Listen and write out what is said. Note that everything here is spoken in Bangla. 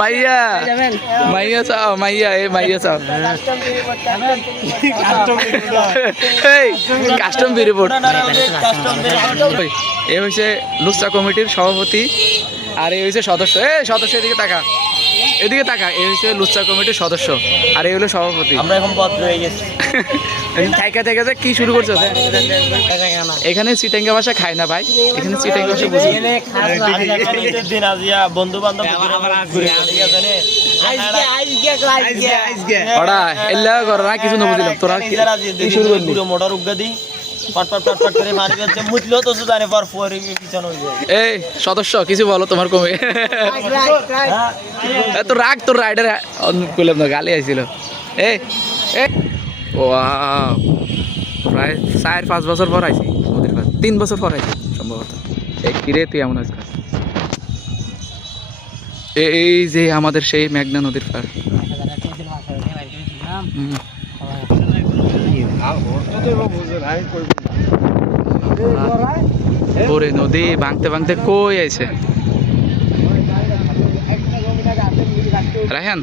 মাইয়া মাইয়া চাও মাইয়া এ মাইয়া চাও কাস্টম রিপোর্ট এ হয়েছে লুচ্চা কমিটির সভাপতি আর এই হয়েছে সদস্য সদস্য এদিকে তাকা এই হচ্ছে লুচ্চা কমিটির সদস্য আর এই হলো সভাপতি। আমরা এখন পদ রয়ে গেছি থাইকা থেকে যে কি শুরু করছো এখানে চিটাঙ্গা ভাষা খায় না ভাই, এখানে চিটাঙ্গা ভাষা বুঝি বন্ধু বান্ধব ওরা এল্লা কর না কিছু না বুঝলাম তোরা কি শুরু করলি মোটর উগা এই সদস্য কিছু বলো তোমার কমে তো রাগ তোর রাইডার করলাম না গালি আইছিল প্রায় 4-5 বছর পর আইছি নদীর কাছে 3 বছর পর আইছি সম্ভবত। কিরে তুই এমন আজকাল এই যে আমাদের সেই মেঘনা নদীর পার ওরে নদী ভাঙতে ভাঙতে কই আইছে রায়হান